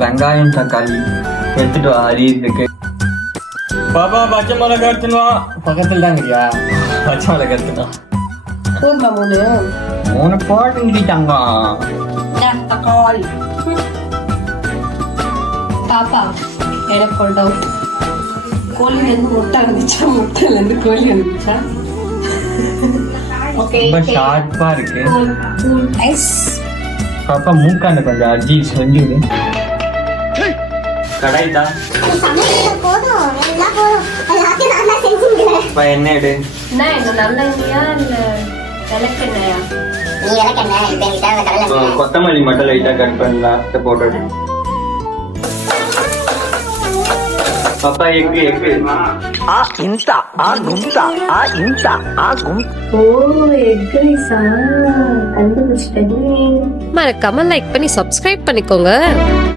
வெங்காயம் தக்காளி எடுத்துட்டு வா அரியதுக்கு. பாப்பா பச்சை மிளகா எடுத்துன்னு வா. பக்கத்துல தான் இருக்கியா? பச்சை மிளகா எடுத்துனா போதுமா 3 போட்டுட்டாங்க. தக்காளி. பாப்பா எனக்கு ஒரு டவுட். கோழிலேருந்து முட்டை வந்துச்சா, முட்டையிலேருந்து கோழி வந்துச்சா? ரொம்ப ஷார்ப்பா இருக்கு. ஐஸ். பாப்பா மூக்கான கொஞ்சம் அஜி சொல்லிடு. கடாய் தான் என்ன எடு. நல்லெண்ணெயா இல்ல விளக்கெண்ணெயா? கொத்தமல்லி மட்டும் லைட்டா கட் பண்ணலாம் போட்டு. பாப்பா எக்கு எக்கு. மறக்காம லைக் பண்ணி சப்ஸ்கிரைப் பண்ணிக்கோங்க.